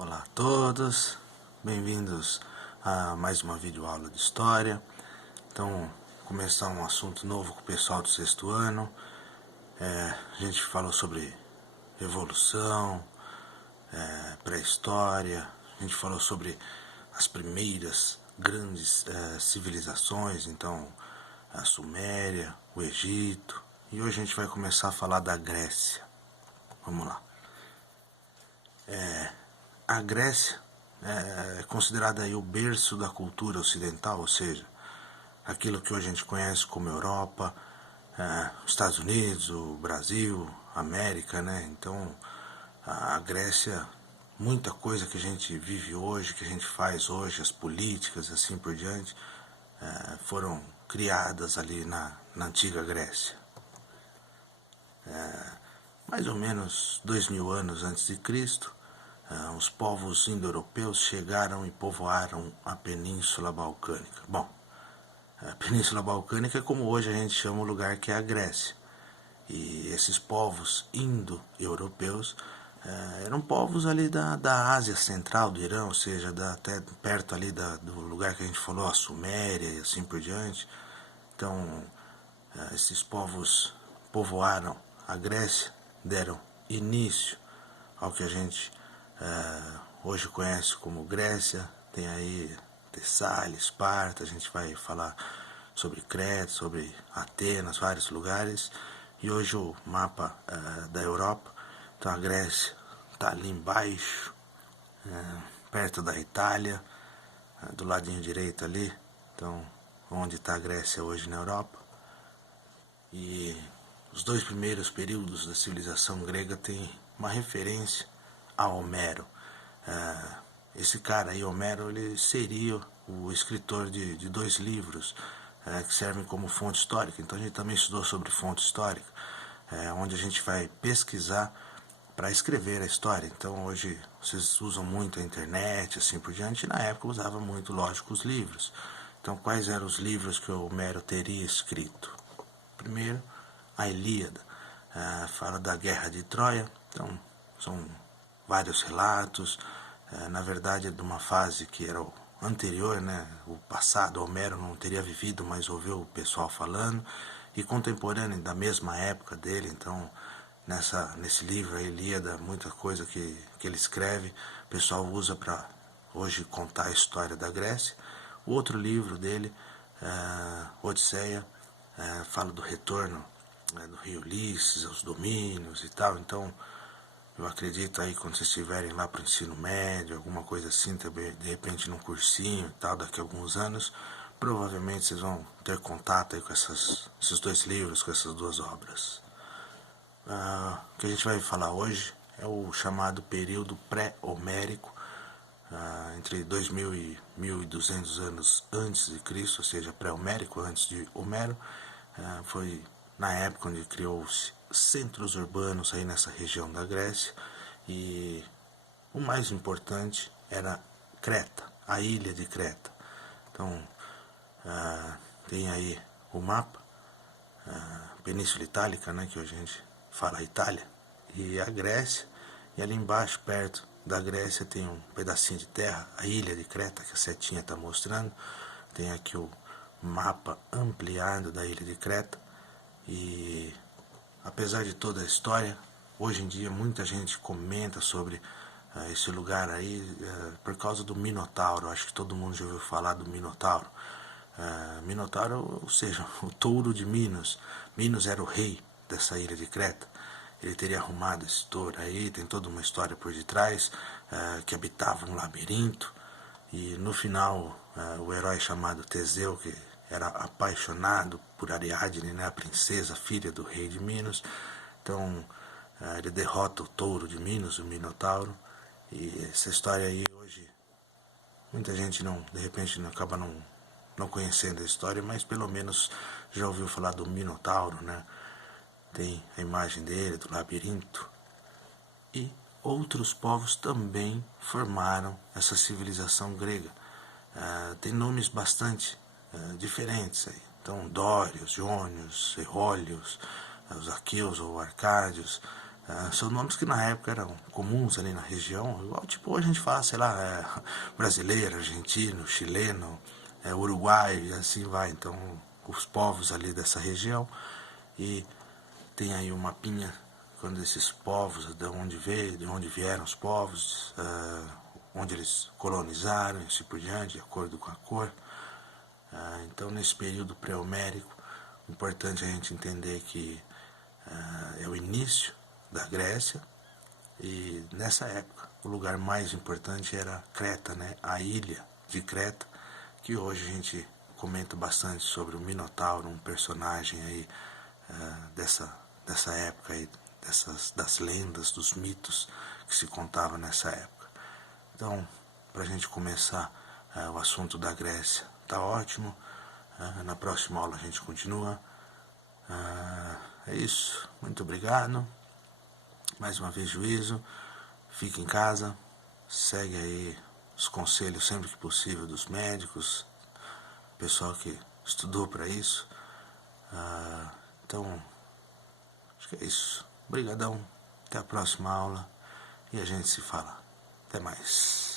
Olá a todos, bem-vindos a mais uma videoaula de História. Então, começar um assunto novo com o pessoal do sexto ano. A gente falou sobre Revolução, pré-história, a gente falou sobre as primeiras grandes civilizações, então a Suméria, o Egito, e hoje a gente vai começar a falar da Grécia. Vamos lá. A Grécia é considerada aí o berço da cultura ocidental, ou seja, aquilo que hoje a gente conhece como Europa, Estados Unidos, o Brasil, América, né? Então, a Grécia, muita coisa que a gente vive hoje, que a gente faz hoje, as políticas, assim por diante, foram criadas ali na antiga Grécia. Mais ou menos 2000 anos antes de Cristo, os povos indo-europeus chegaram e povoaram a Península Balcânica. Bom, a Península Balcânica é como hoje a gente chama o lugar que é a Grécia. E esses povos indo-europeus eram povos ali da Ásia Central, do Irã, ou seja, até perto ali do lugar que a gente falou, a Suméria e assim por diante. Então, esses povos povoaram a Grécia, deram início ao que a gente hoje conhece como Grécia. Tem aí Tessália, Esparta, a gente vai falar sobre Creta, sobre Atenas, vários lugares. E hoje o mapa da Europa, então a Grécia está ali embaixo, perto da Itália, do ladinho direito ali, então onde está a Grécia hoje na Europa. E os dois primeiros períodos da civilização grega têm uma referência a Homero. Esse cara aí, Homero, ele seria o escritor de dois livros que servem como fonte histórica. Então a gente também estudou sobre fonte histórica, onde a gente vai pesquisar para escrever a história. Então hoje vocês usam muito a internet, assim por diante, e na época usava muito, lógico, os livros. Então quais eram os livros que o Homero teria escrito? Primeiro, a Ilíada, fala da guerra de Troia. Então são vários relatos, na verdade é de uma fase que era o anterior, né? O passado, Homero não teria vivido, mas ouviu o pessoal falando, e contemporâneo da mesma época dele. Então nesse livro, a Ilíada, muita coisa que ele escreve, o pessoal usa para hoje contar a história da Grécia. O outro livro dele, Odisseia, fala do retorno do rio Ulisses aos domínios e tal. Então eu acredito aí, quando vocês estiverem lá para o ensino médio, alguma coisa assim, também, de repente num cursinho e tal, daqui a alguns anos, provavelmente vocês vão ter contato aí com esses dois livros, com essas duas obras. O que a gente vai falar hoje é o chamado período pré-homérico, entre 2000 e 1200 anos antes de Cristo, ou seja, pré-homérico, antes de Homero. Foi na época onde criou-se centros urbanos aí nessa região da Grécia, e o mais importante era Creta, a ilha de Creta. Então tem aí o mapa, Península Itálica, né, que hoje a gente fala Itália, e a Grécia, e ali embaixo, perto da Grécia, tem um pedacinho de terra, a ilha de Creta, que a setinha está mostrando. Tem aqui o mapa ampliado da ilha de Creta. E apesar de toda a história, hoje em dia muita gente comenta sobre esse lugar aí por causa do Minotauro. Acho que todo mundo já ouviu falar do Minotauro. Minotauro, ou seja, o touro de Minos. Minos era o rei dessa ilha de Creta. Ele teria arrumado esse touro aí, tem toda uma história por detrás, que habitava um labirinto. E no final, o herói chamado Teseu, que era apaixonado por Ariadne, né, a princesa, filha do rei de Minos. Então ele derrota o touro de Minos, o Minotauro. E essa história aí hoje, muita gente de repente acaba não conhecendo a história, mas pelo menos já ouviu falar do Minotauro, né? Tem a imagem dele, do labirinto. E outros povos também formaram essa civilização grega. Tem nomes bastante diferentes aí. Então, dórios, jônios, eólios, os aqueus ou arcádios, São nomes que na época eram comuns ali na região, igual tipo hoje a gente fala, sei lá, brasileiro, argentino, chileno, uruguaio e assim vai. Então, os povos ali dessa região, e tem aí um mapinha quando esses povos, de onde veio, de onde vieram os povos, onde eles colonizaram e assim por diante, de acordo com a cor. Então, nesse período pré-homérico, importante a gente entender que é o início da Grécia, e nessa época o lugar mais importante era Creta, né? A ilha de Creta, que hoje a gente comenta bastante sobre o Minotauro, um personagem aí dessa época aí, das lendas, dos mitos que se contavam nessa época. Então, para a gente começar o assunto da Grécia, tá ótimo. Na próxima aula a gente continua. É isso, muito obrigado. Mais uma vez, juízo. Fique em casa, segue aí os conselhos sempre que possível dos médicos, pessoal que estudou para isso. Então, acho que é isso. Obrigadão, até a próxima aula e a gente se fala. Até mais.